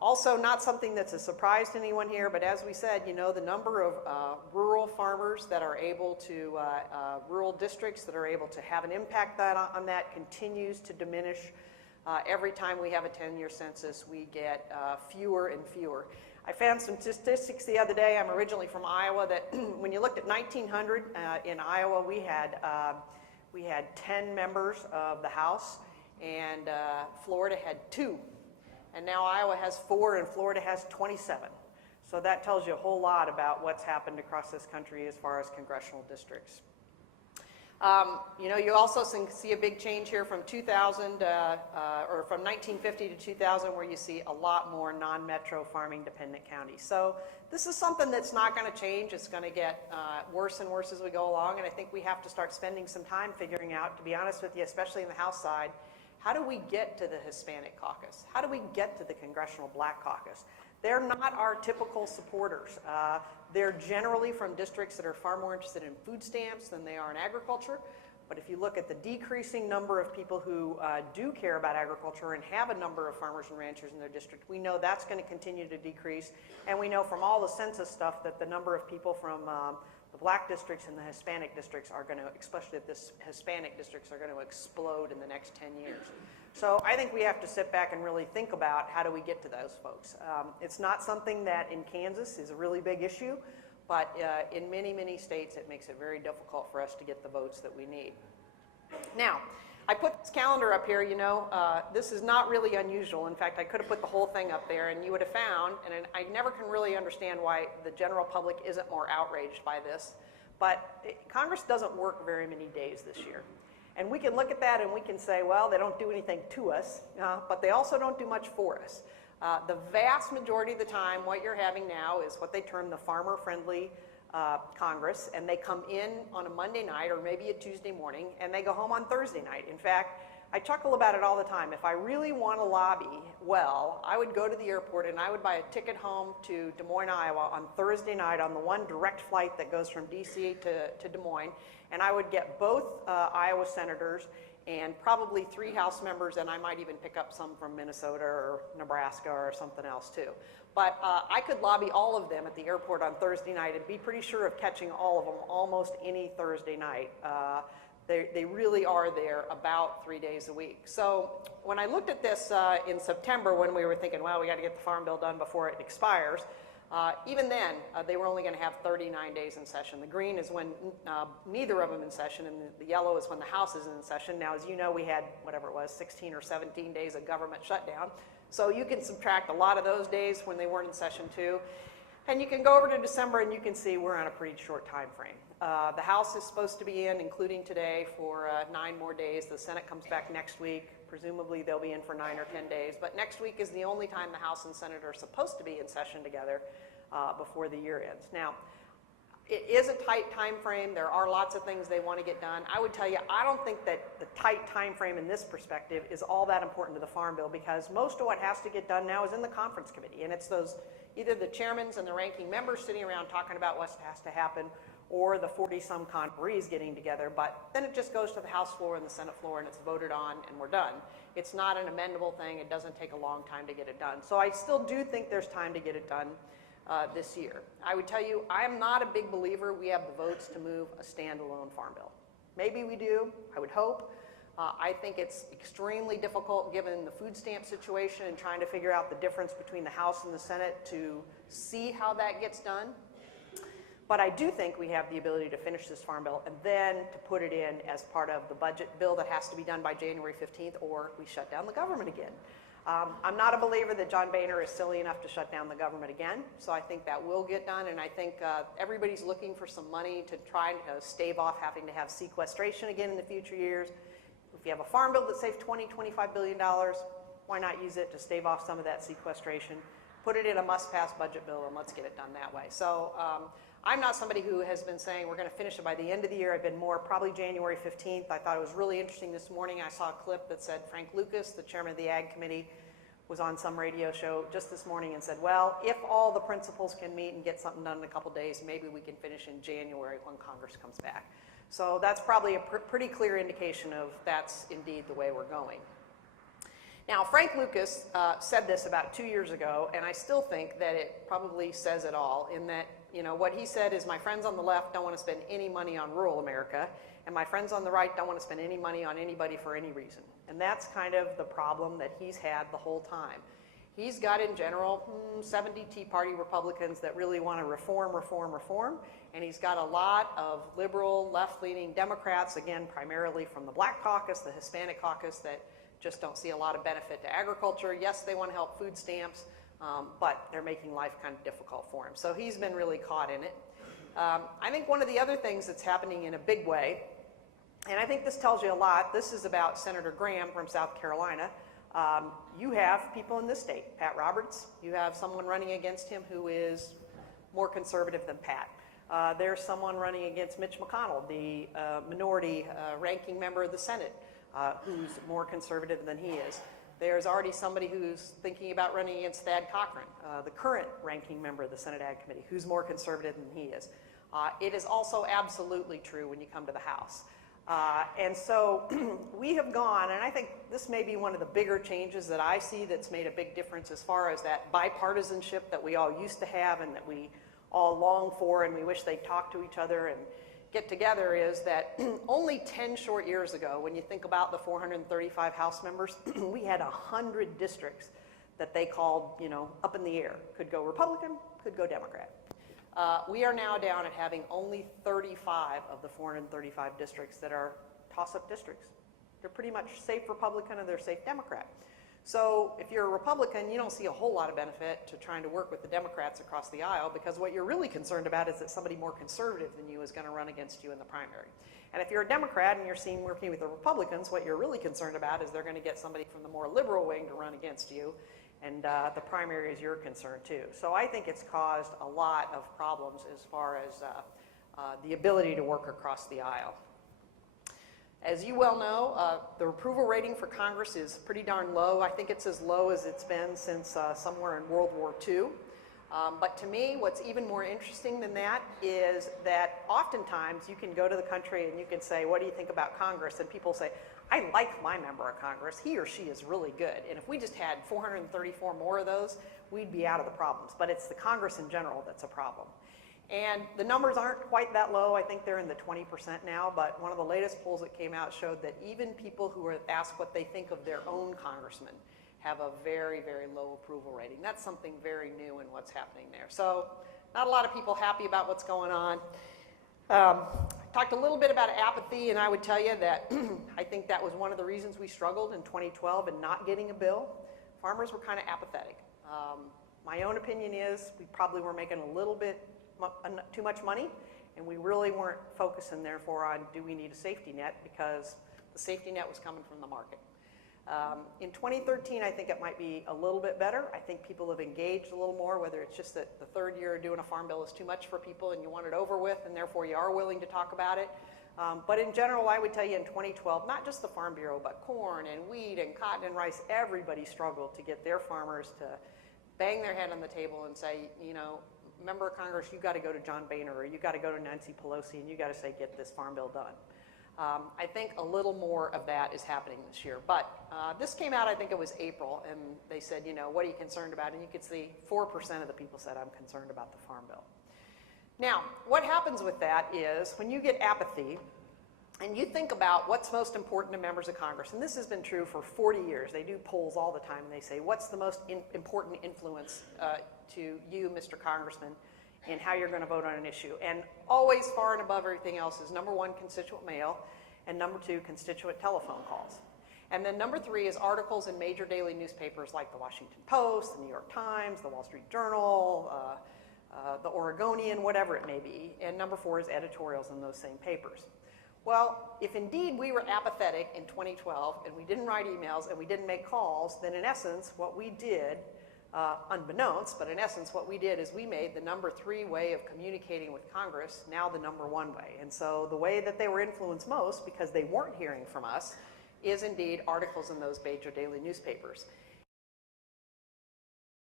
Also, not something that's a surprise to anyone here, but as we said, you know, the number of rural farmers that are able to, rural districts that are able to have an impact on that continues to diminish. Every time we have a 10-year census, we get fewer and fewer. I found some statistics the other day. I'm originally from Iowa, that when you looked at 1900 in Iowa, we had 10 members of the House, and Florida had 2. And now Iowa has 4 and Florida has 27. So that tells you a whole lot about what's happened across this country as far as congressional districts. You know, you also see a big change here from 2000, or from 1950 to 2000, where you see a lot more non-metro farming dependent counties. So this is something that's not going to change. It's going to get worse and worse as we go along, and I think we have to start spending some time figuring out, to be honest with you, especially in the House side, how do we get to the Hispanic caucus? How do we get to the Congressional Black Caucus? They're not our typical supporters. They're generally from districts that are far more interested in food stamps than they are in agriculture. But if you look at the decreasing number of people who do care about agriculture and have a number of farmers and ranchers in their district, we know that's going to continue to decrease. And we know from all the census stuff that the number of people from the black districts and the Hispanic districts are going to, especially the Hispanic districts, are going to explode in the next 10 years. So I think we have to sit back and really think about how do we get to those folks. It's not something that in Kansas is a really big issue, but in many, many states it makes it very difficult for us to get the votes that we need. Now, I put this calendar up here, you know, this is not really unusual. In fact, I could have put the whole thing up there and you would have found, and I never can really understand why the general public isn't more outraged by this, but Congress doesn't work very many days this year. And we can look at that and we can say, well, they don't do anything to us, but they also don't do much for us. The vast majority of the time, what you're having now is what they term the farmer-friendly Congress, and they come in on a Monday night or maybe a Tuesday morning, and they go home on Thursday night. In fact, I chuckle about it all the time. If I really want to lobby well, I would go to the airport and I would buy a ticket home to Des Moines, Iowa on Thursday night on the one direct flight that goes from DC to Des Moines, and I would get both Iowa senators and probably 3 House members, and I might even pick up some from Minnesota or Nebraska or something else too. But I could lobby all of them at the airport on Thursday night and be pretty sure of catching all of them almost any Thursday night. They really are there about 3 days a week. So when I looked at this in September, when we were thinking, well, we got to get the Farm Bill done before it expires, even then, they were only going to have 39 days in session. The green is when neither of them in session, and the yellow is when the House is in session. Now, as you know, we had, whatever it was, 16 or 17 days of government shutdown. So you can subtract a lot of those days when they weren't in session too. And you can go over to December and you can see we're on a pretty short time frame. The House is supposed to be in, including today, for 9 more days. The Senate comes back next week. Presumably they'll be in for 9 or 10 days. But next week is the only time the House and Senate are supposed to be in session together before the year ends. Now, it is a tight time frame. There are lots of things they want to get done. I would tell you, I don't think that the tight time frame in this perspective is all that important to the Farm Bill, because most of what has to get done now is in the conference committee, and it's those either the chairmen and the ranking members sitting around talking about what has to happen, or the 40-some conferees getting together. But then it just goes to the House floor and the Senate floor, and it's voted on, and we're done. It's not an amendable thing. It doesn't take a long time to get it done. So I still do think there's time to get it done this year. I would tell you, I am not a big believer we have the votes to move a standalone Farm Bill. Maybe we do, I would hope. I think it's extremely difficult given the food stamp situation and trying to figure out the difference between the House and the Senate to see how that gets done. But I do think we have the ability to finish this Farm Bill and then to put it in as part of the budget bill that has to be done by January 15th, or we shut down the government again. I'm not a believer that John Boehner is silly enough to shut down the government again, so I think that will get done, and I think everybody's looking for some money to try to stave off having to have sequestration again in the future years. If you have a Farm Bill that saves $20–25 billion, why not use it to stave off some of that sequestration? Put it in a must-pass budget bill and let's get it done that way. So I'm not somebody who has been saying we're going to finish it by the end of the year. I've been more probably January 15th. I thought it was really interesting this morning. I saw a clip that said Frank Lucas, the chairman of the Ag Committee, was on some radio show just this morning and said, well, if all the principals can meet and get something done in a couple days, maybe we can finish in January when Congress comes back. So that's probably a pretty clear indication of that's indeed the way we're going. Now, Frank Lucas said this about 2 years ago, and I still think that it probably says it all, in that, you know, what he said is, my friends on the left don't want to spend any money on rural America, and my friends on the right don't want to spend any money on anybody for any reason. And that's kind of the problem that he's had the whole time. He's got, in general, 70 Tea Party Republicans that really want to reform, and he's got a lot of liberal, left-leaning Democrats, again, primarily from the Black caucus, the Hispanic caucus, that just don't see a lot of benefit to agriculture. Yes, they want to help food stamps, but they're making life kind of difficult for him. So he's been really caught in it. I think one of the other things that's happening in a big way, and I think this tells you a lot, this is about Senator Graham from South Carolina. You have people in this state, Pat Roberts, you have someone running against him who is more conservative than Pat. There's someone running against Mitch McConnell, the minority ranking member of the Senate, who's more conservative than he is. There's already somebody who's thinking about running against Thad Cochran, the current ranking member of the Senate Ag Committee, who's more conservative than he is. It is also absolutely true when you come to the House. And so we have gone, and I think this may be one of the bigger changes that I see that's made a big difference as far as that bipartisanship that we all used to have and that we all long for, and we wish they'd talk to each other and get together, is that only 10 short years ago, when you think about the 435 House members, we had 100 districts that they called, you know, up in the air. Could go Republican, could go Democrat. We are now down at having only 35 of the 435 districts that are toss-up districts. They're pretty much safe Republican or they're safe Democrat. So if you're a Republican, you don't see a whole lot of benefit to trying to work with the Democrats across the aisle, because what you're really concerned about is that somebody more conservative than you is going to run against you in the primary. And if you're a Democrat and you're seen working with the Republicans, what you're really concerned about is they're going to get somebody from the more liberal wing to run against you, and the primary is your concern too. So I think it's caused a lot of problems as far as the ability to work across the aisle. As you well know, the approval rating for Congress is pretty darn low. I think it's as low as it's been since somewhere in World War II. But to me, what's even more interesting than that is that oftentimes you can go to the country and you can say, what do you think about Congress? And people say, I like my member of Congress. He or she is really good. And if we just had 434 more of those, we'd be out of the problems. But it's the Congress in general that's a problem. And the numbers aren't quite that low. I think they're in the 20% now, but one of the latest polls that came out showed that even people who are asked what they think of their own congressman have a very, very low approval rating. That's something very new in what's happening there. So not a lot of people happy about what's going on. Talked a little bit about apathy, and I would tell you that I think that was one of the reasons we struggled in 2012 in not getting a bill. Farmers were kind of apathetic. My own opinion is we probably were making a little bit too much money, and we really weren't focusing therefore on, do we need a safety net, because the safety net was coming from the market. In 2013, I think it might be a little bit better. I think people have engaged a little more, whether it's just that the third year of doing a farm bill is too much for people and you want it over with, and therefore you are willing to talk about it. But in general, I would tell you in 2012, not just the Farm Bureau, but corn and wheat and cotton and rice, everybody struggled to get their farmers to bang their head on the table and say, you know, member of Congress, you got to go to John Boehner, or you got to go to Nancy Pelosi, and you got to say, get this farm bill done. I think a little more of that is happening this year. But this came out, I think it was April, and they said, you know, what are you concerned about? And you could see 4% of the people said, I'm concerned about the farm bill. Now, what happens with that is when you get apathy, and you think about what's most important to members of Congress, and this has been true for 40 years. They do polls all the time, and they say, what's the most important influence to you, Mr. Congressman, and how you're going to vote on an issue? And always far and above everything else is number one, constituent mail, and number two, constituent telephone calls. And then number three is articles in major daily newspapers like the Washington Post, the New York Times, the Wall Street Journal, the Oregonian, whatever it may be. And number four is editorials in those same papers. Well, if indeed we were apathetic in 2012 and we didn't write emails and we didn't make calls, then in essence what we did, unbeknownst, but in essence what we did is we made the number three way of communicating with Congress now the number one way. And so the way that they were influenced most, because they weren't hearing from us, is indeed articles in those major daily newspapers.